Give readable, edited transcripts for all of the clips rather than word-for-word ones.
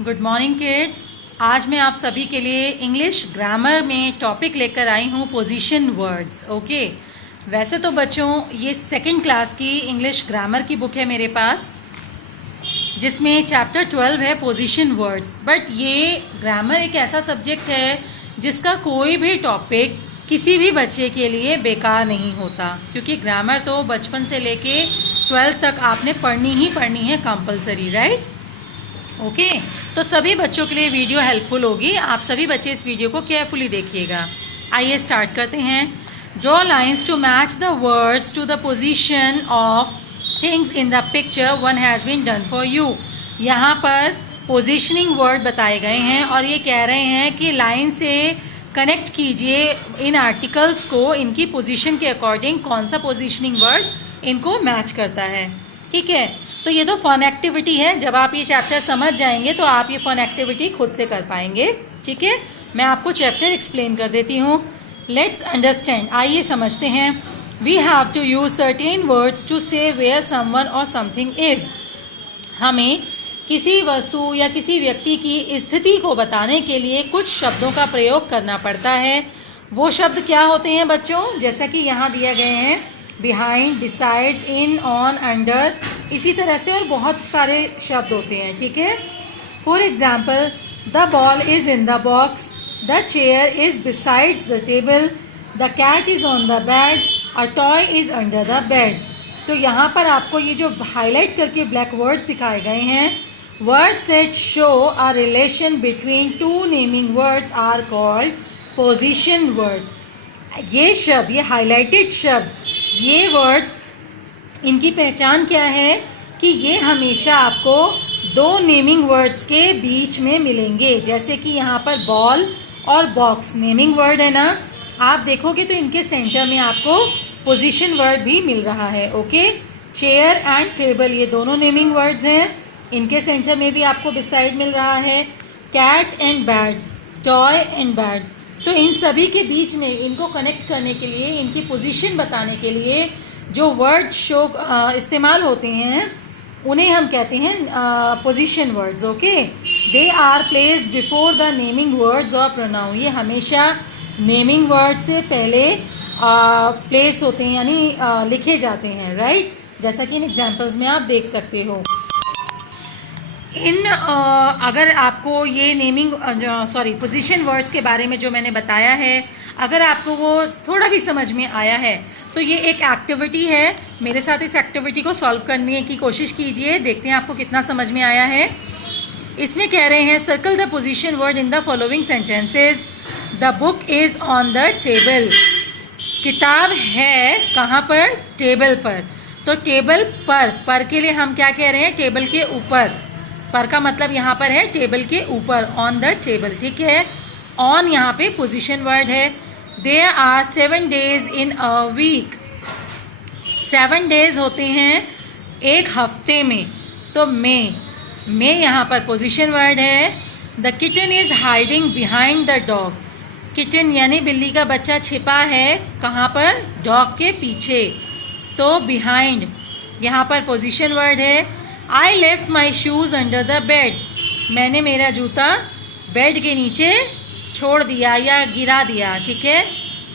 Good morning kids. आज मैं आप सभी के लिए इंग्लिश ग्रामर में टॉपिक लेकर आई हूँ पोजीशन वर्ड्स। ओके, वैसे तो बच्चों ये सेकंड क्लास की इंग्लिश ग्रामर की बुक है मेरे पास, जिसमें चैप्टर 12 है पोजीशन वर्ड्स। बट ये ग्रामर एक ऐसा सब्जेक्ट है जिसका कोई भी टॉपिक किसी भी बच्चे के लिए बेकार नहीं होता, क्योंकि ग्रामर तो बचपन से लेके 12 तक आपने पढ़नी है कंपलसरी, राइट? ओके, तो सभी बच्चों के लिए वीडियो हेल्पफुल होगी। आप सभी बच्चे इस वीडियो को केयरफुली देखिएगा। आइए स्टार्ट करते हैं। Draw lines to match the words to the position of things in the picture one has been done for you. यहाँ पर पोजीशनिंग वर्ड बताए गए हैं और ये कह रहे हैं कि लाइन से कनेक्ट कीजिए इन आर्टिकल्स को, इनकी पोजीशन के अकॉर्डिंग कौन सा पोजीशनिंग वर्ड इनको मैच करता है। ठीक है, तो ये तो फन एक्टिविटी है। जब आप ये चैप्टर समझ जाएंगे तो आप ये फन एक्टिविटी खुद से कर पाएंगे। ठीक है, मैं आपको चैप्टर एक्सप्लेन कर देती हूँ। लेट्स अंडरस्टैंड, आइए समझते हैं। We have to use certain words to say where someone और समथिंग इज। हमें किसी वस्तु या किसी व्यक्ति की स्थिति को बताने के लिए कुछ शब्दों का प्रयोग करना पड़ता है। वो शब्द क्या होते हैं बच्चों? जैसा कि यहाँ दिया गए हैं, behind, besides, in, on, under, इसी तरह से और बहुत सारे शब्द होते हैं। ठीक है, for example, the ball is in the box, the chair is besides the table, the cat is on the bed, a toy is under the bed. तो यहाँ पर आपको ये जो हाईलाइट करके ब्लैक वर्ड्स दिखाए गए हैं, words that show a relation between two naming words are called position words. ये शब्द, ये हाईलाइटेड शब्द, ये वर्ड्स, इनकी पहचान क्या है कि ये हमेशा आपको दो नेमिंग वर्ड्स के बीच में मिलेंगे। जैसे कि यहाँ पर बॉल और बॉक्स नेमिंग वर्ड है ना, आप देखोगे तो इनके सेंटर में आपको पोजीशन वर्ड भी मिल रहा है। ओके, चेयर एंड टेबल ये दोनों नेमिंग वर्ड्स हैं, इनके सेंटर में भी आपको बिसाइड मिल रहा है। Cat and bed, toy and bed, तो इन सभी के बीच में इनको कनेक्ट करने के लिए, इनकी पोजीशन बताने के लिए जो वर्ड शो इस्तेमाल होते हैं उन्हें हम कहते हैं position words. Okay, they are placed before the naming words और प्रोनाउन। ये हमेशा नेमिंग वर्ड से पहले प्लेस होते हैं, यानी लिखे जाते हैं, राइट? जैसा कि इन एग्जाम्पल्स में आप देख सकते हो। अगर आपको ये पोजीशन वर्ड्स के बारे में जो मैंने बताया है, अगर आपको वो थोड़ा भी समझ में आया है तो ये एक एक्टिविटी है। मेरे साथ इस एक्टिविटी को सॉल्व करने की कोशिश कीजिए, देखते हैं आपको कितना समझ में आया है। इसमें कह रहे हैं, circle the position word in the following sentences. The book is on the table. किताब है कहाँ पर? टेबल पर। तो टेबल पर के लिए हम क्या कह रहे हैं? टेबल के ऊपर। पर का मतलब यहाँ पर है टेबल के ऊपर, ऑन द टेबल। ठीक है, ऑन यहाँ पे पोजीशन वर्ड है। There are 7 days in a week. 7 days होते हैं एक हफ्ते में, तो मे यहाँ पर पोजीशन वर्ड है। The kitten is hiding behind the dog. Kitten यानी बिल्ली का बच्चा छिपा है कहाँ पर? डॉग के पीछे, तो बिहाइंड यहाँ पर पोजीशन वर्ड है। I left my shoes under the bed. मैंने मेरा जूता बेड के नीचे छोड़ दिया या गिरा दिया। ठीक है,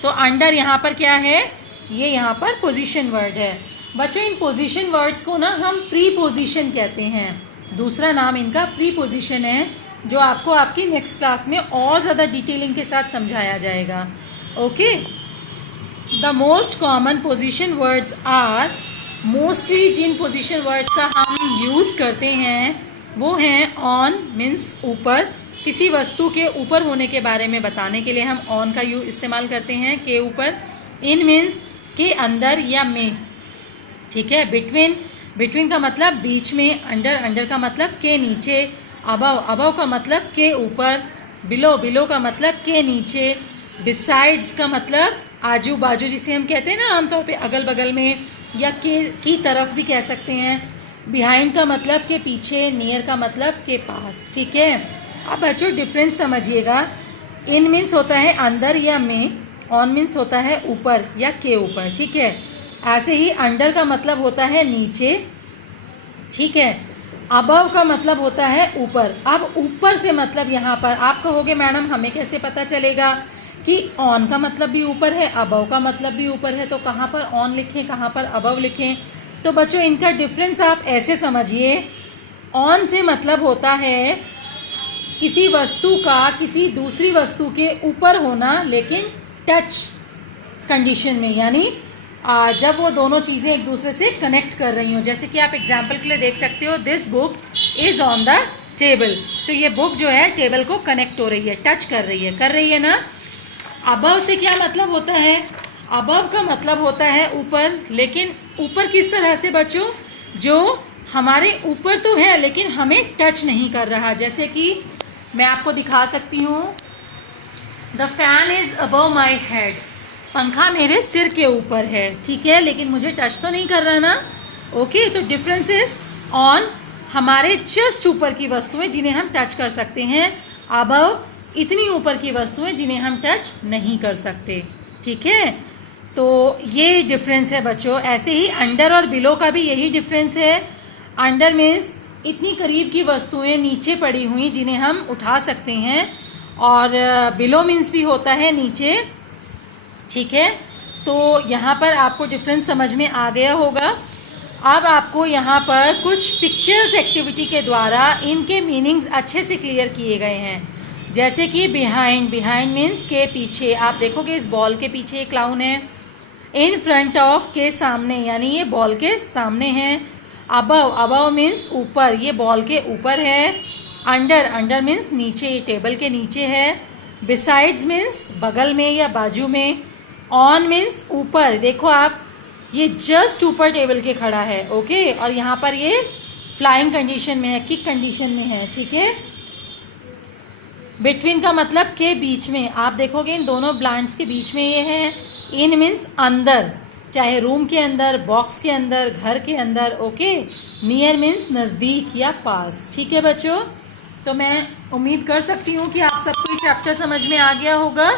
तो अंडर यहाँ पर क्या है? ये यहाँ पर पोजीशन वर्ड है। बच्चों, इन पोजीशन वर्ड्स को ना हम प्री पोजीशन कहते हैं। दूसरा नाम इनका प्री पोजीशन है, जो आपको आपकी नेक्स्ट क्लास में और ज़्यादा डिटेलिंग के साथ समझाया जाएगा। Okay, the most common position words are, mostly जिन पोजीशन वर्ड्स का हम यूज़ करते हैं वो हैं ऑन, मीन्स ऊपर। किसी वस्तु के ऊपर होने के बारे में बताने के लिए हम ऑन का इस्तेमाल करते हैं, के ऊपर। इन मीन्स के अंदर या में। ठीक है, बिटवीन का मतलब बीच में, अंडर का मतलब के नीचे, अबव का मतलब के ऊपर, बिलो का मतलब के नीचे, बिसाइड्स का मतलब आजू बाजू, जिसे हम कहते हैं ना आमतौर पे अगल बगल में, या के की तरफ भी कह सकते हैं। बिहाइंड का मतलब के पीछे, नियर का मतलब के पास। ठीक है, अब बच्चों डिफरेंस समझिएगा। इन मीन्स होता है अंदर या में, ऑन मीन्स होता है ऊपर या के ऊपर। ठीक है, ऐसे ही अंडर का मतलब होता है नीचे। ठीक है, अबव का मतलब होता है ऊपर। अब ऊपर से मतलब यहाँ पर आप कहोगे मैडम हमें कैसे पता चलेगा कि ऑन का मतलब भी ऊपर है, अबव का मतलब भी ऊपर है, तो कहाँ पर ऑन लिखें कहाँ पर अबव लिखें। तो बच्चों इनका डिफरेंस आप ऐसे समझिए, ऑन से मतलब होता है किसी वस्तु का किसी दूसरी वस्तु के ऊपर होना, लेकिन टच कंडीशन में, यानी जब वो दोनों चीज़ें एक दूसरे से कनेक्ट कर रही हो। जैसे कि आप एग्जाम्पल के लिए देख सकते हो, this book is on the table, तो ये बुक जो है टेबल को कनेक्ट हो रही है, टच कर रही है ना। अबव से क्या मतलब होता है, अबव का मतलब होता है ऊपर, लेकिन ऊपर किस तरह से बच्चों, जो हमारे ऊपर तो है लेकिन हमें टच नहीं कर रहा। जैसे कि मैं आपको दिखा सकती हूँ, the fan is above my head, पंखा मेरे सिर के ऊपर है, ठीक है, लेकिन मुझे टच तो नहीं कर रहा ना। ओके, तो डिफरेंस इज ऑन हमारे जस्ट ऊपर की वस्तुएं जिन्हें हम टच कर सकते हैं, अबव इतनी ऊपर की वस्तुएं जिन्हें हम टच नहीं कर सकते, ठीक है। तो ये डिफरेंस है बच्चों। ऐसे ही अंडर और बिलो का भी यही डिफरेंस है। अंडर मीन्स इतनी करीब की वस्तुएं नीचे पड़ी हुई जिन्हें हम उठा सकते हैं, और बिलो मीन्स भी होता है नीचे, ठीक है। तो यहाँ पर आपको डिफरेंस समझ में आ गया होगा। अब आपको यहाँ पर कुछ पिक्चर्स एक्टिविटी के द्वारा इनके मीनिंग्स अच्छे से क्लियर किए गए हैं। जैसे कि बिहाइंड, बिहाइंड मीन्स के पीछे, आप देखोगे इस बॉल के पीछे एक क्लाउन है। इन फ्रंट ऑफ के सामने, यानी ये बॉल के सामने है। अबव, अबव मीन्स ऊपर, ये बॉल के ऊपर है। अंडर, अंडर मीन्स नीचे, ये टेबल के नीचे है। बिसाइड्स मीन्स बगल में या बाजू में। ऑन मीन्स ऊपर, देखो आप ये जस्ट ऊपर टेबल के खड़ा है, ओके, और यहाँ पर ये फ्लाइंग कंडीशन में है, किक कंडीशन में है, ठीक है। बिटवीन का मतलब के बीच में, आप देखोगे इन दोनों ब्लाइंड्स के बीच में ये है। इन मीन्स अंदर, चाहे रूम के अंदर, बॉक्स के अंदर, घर के अंदर, ओके। नियर मीन्स नज़दीक या पास, ठीक है बच्चों। तो मैं उम्मीद कर सकती हूँ कि आप सबको ये चैप्टर समझ में आ गया होगा।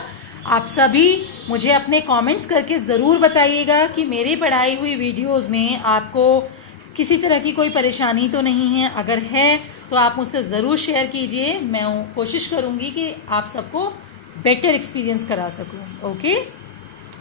आप सभी मुझे अपने कमेंट्स करके ज़रूर बताइएगा कि मेरी पढ़ाई हुई वीडियोस में आपको किसी तरह की कोई परेशानी तो नहीं है। अगर है तो आप मुझसे ज़रूर शेयर कीजिए, मैं कोशिश करूँगी कि आप सबको बेटर एक्सपीरियंस करा सकूँ, ओके।